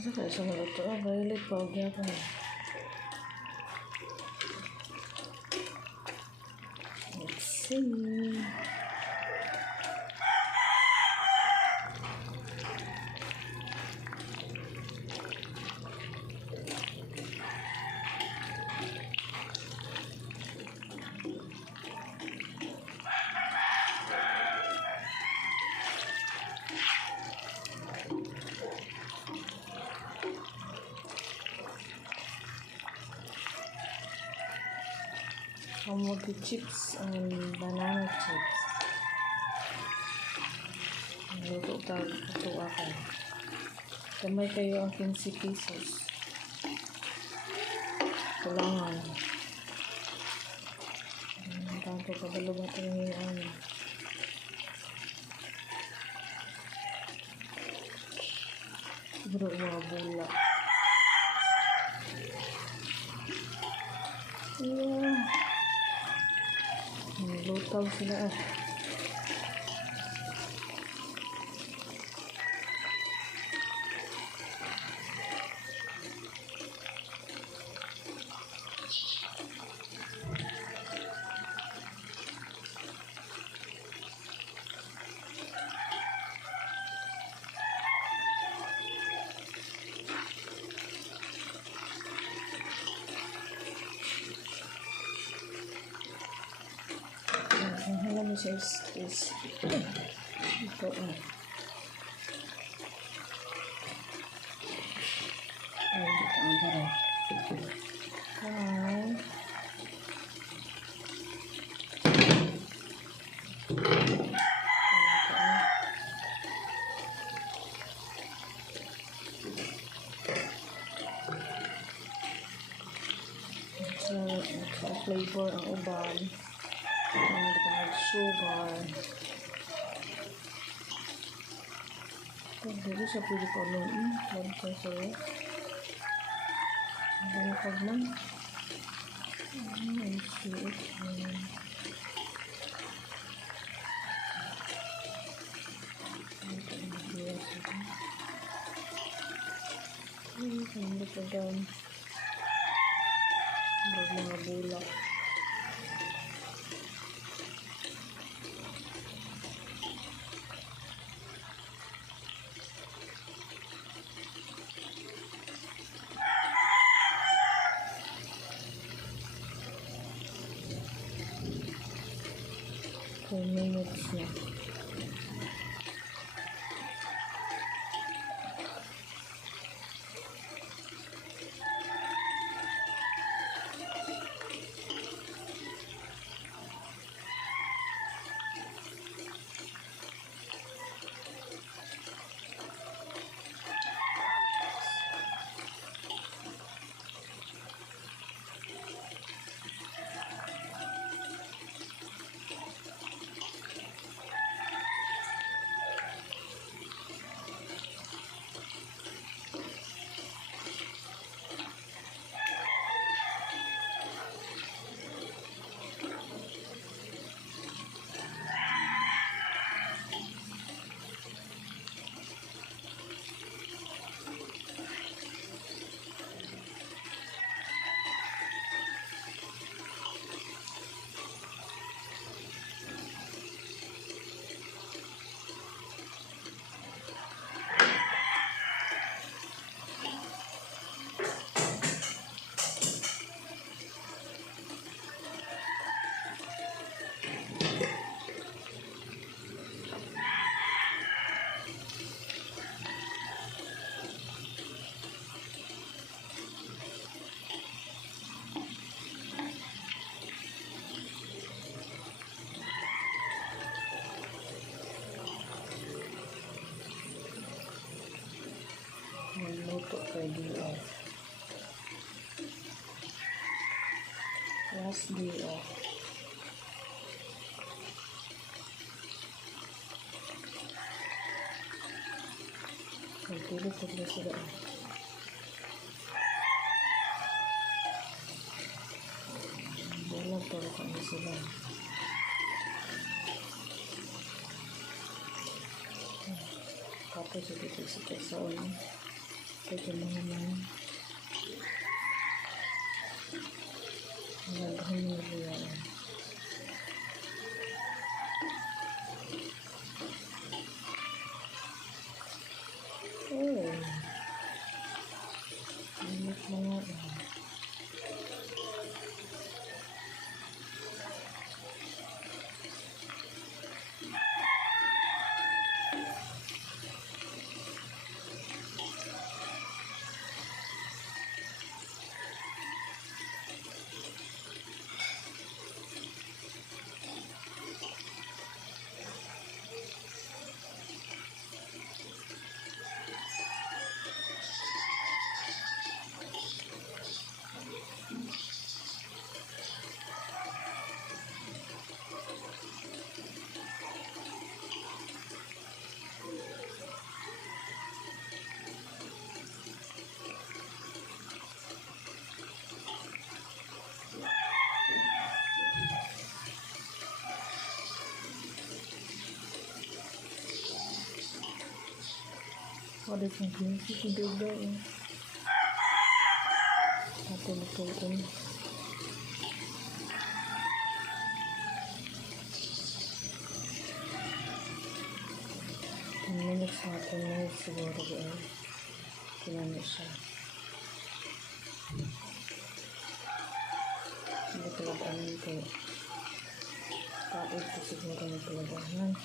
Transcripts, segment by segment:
Masa kayo sa maluto? Violet pa. Huwag niya ako na. Let's see. Kamote chips and banana chips. Luto ako. Kamay kayo ang 15 pesos. Kulangan. Tanto kabalo ba ito yung ano. Siguro mga bula. Yeah. Lutaw sila ah. Ang size is ito ah. Ay, dito ang dara. Hi. So, flavor ang uban. Sugar. Dito sa pwede ko nun. Blood pressure. Ang pag man. Ay, sweet. Hindi pa down. Mga bulak. Minutes na. SDO. Pagpili ko na sila. Wala pero kami sila. Tapos ito sa kasaon. Ito mo naman. Naghan mo yan. Oh. Init mo nga yan. Ada yang kunci juga ya. Atau betul ini. Menit 1 menit siguro ya. Kailangan siya. Betul ini kayak tak itu siguro ng pelajaran.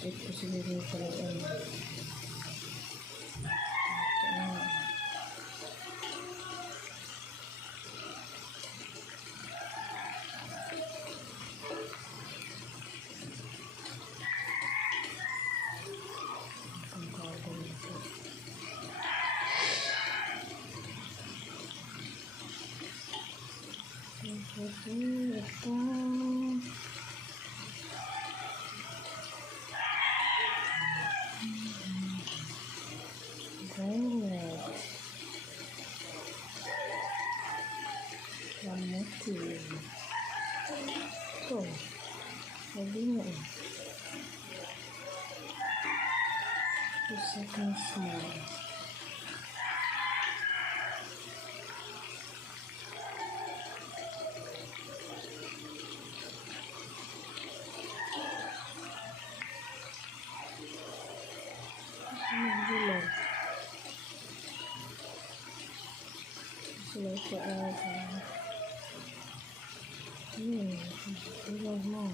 Ito siguro talaga ito. Lamutin. Ito. Sabi mo eh. Second small. Magbulan. Sila ko aga. Bulan mo.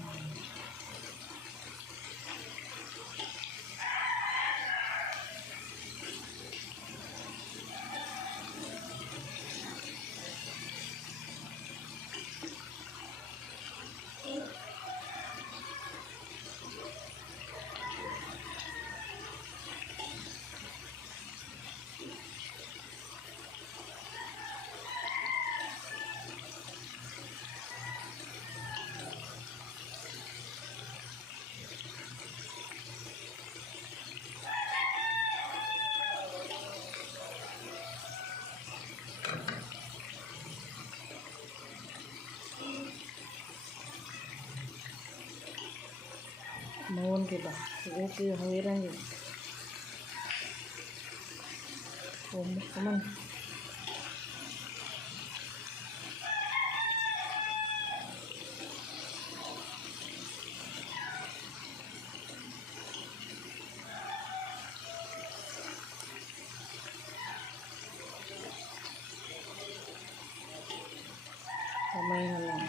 Mawon diba? Sige, yung hawiran yun. Kuman. Kamay na lang.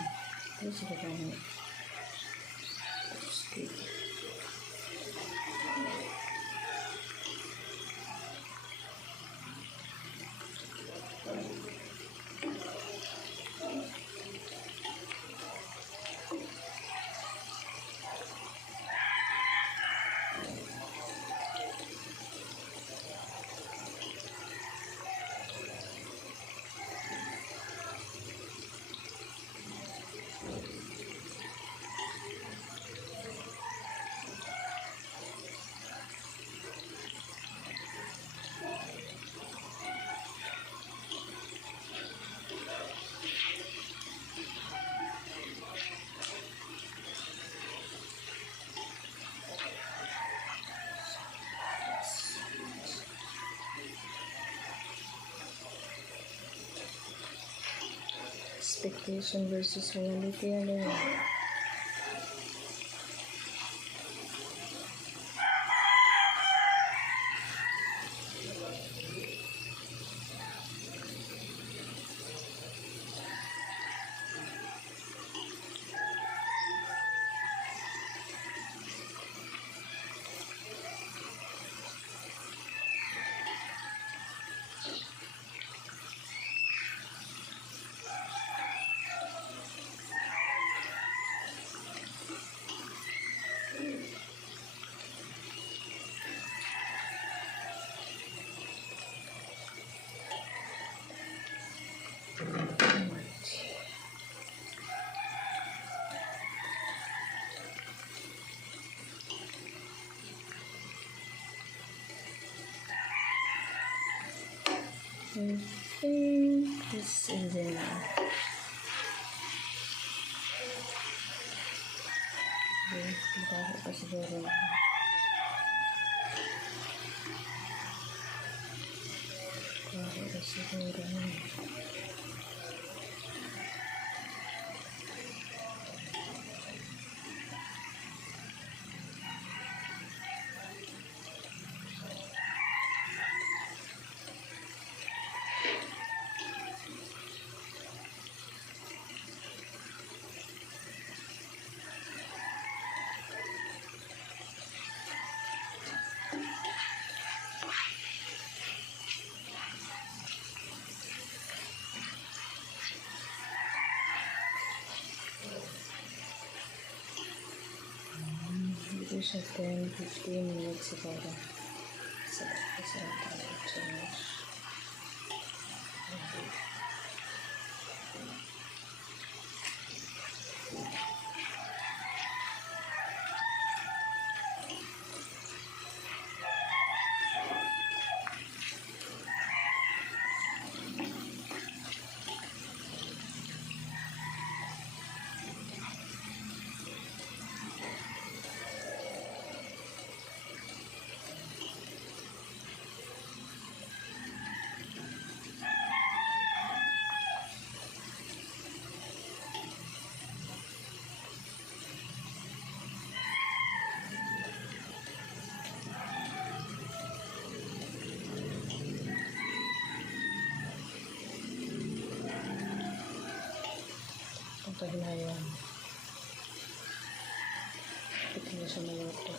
Ito sige kami. Okay. Expectation versus reality. Ano yun? I think this is enough. Okay, magkakaroon pa siguro na. Magkakaroon pa siguro na. Dito siya 10-15 minutes siguro. Sarap tayo. Challenge. Pag na yan. Ito na siya maluto.